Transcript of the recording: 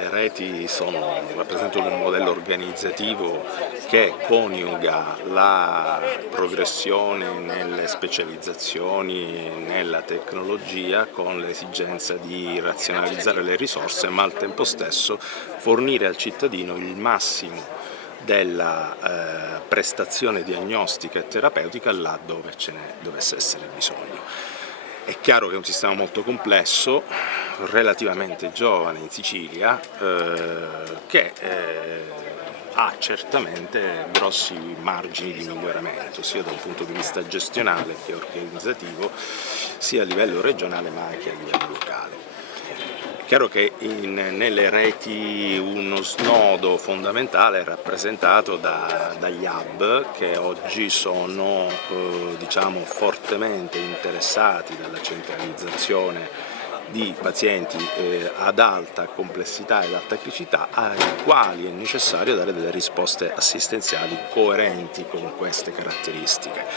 Le reti rappresentano un modello organizzativo che coniuga la progressione nelle specializzazioni, nella tecnologia, con l'esigenza di razionalizzare le risorse, ma al tempo stesso fornire al cittadino il massimo della prestazione diagnostica e terapeutica là dove ce ne dovesse essere bisogno. È chiaro che è un sistema molto complesso, relativamente giovane in Sicilia, che ha certamente grossi margini di miglioramento, sia da un punto di vista gestionale che organizzativo, sia a livello regionale ma anche a livello locale. È chiaro che nelle reti uno snodo fondamentale è rappresentato dagli hub, che oggi sono diciamo, fortemente interessati dalla centralizzazione di pazienti ad alta complessità ed alta criticità, ai quali è necessario dare delle risposte assistenziali coerenti con queste caratteristiche.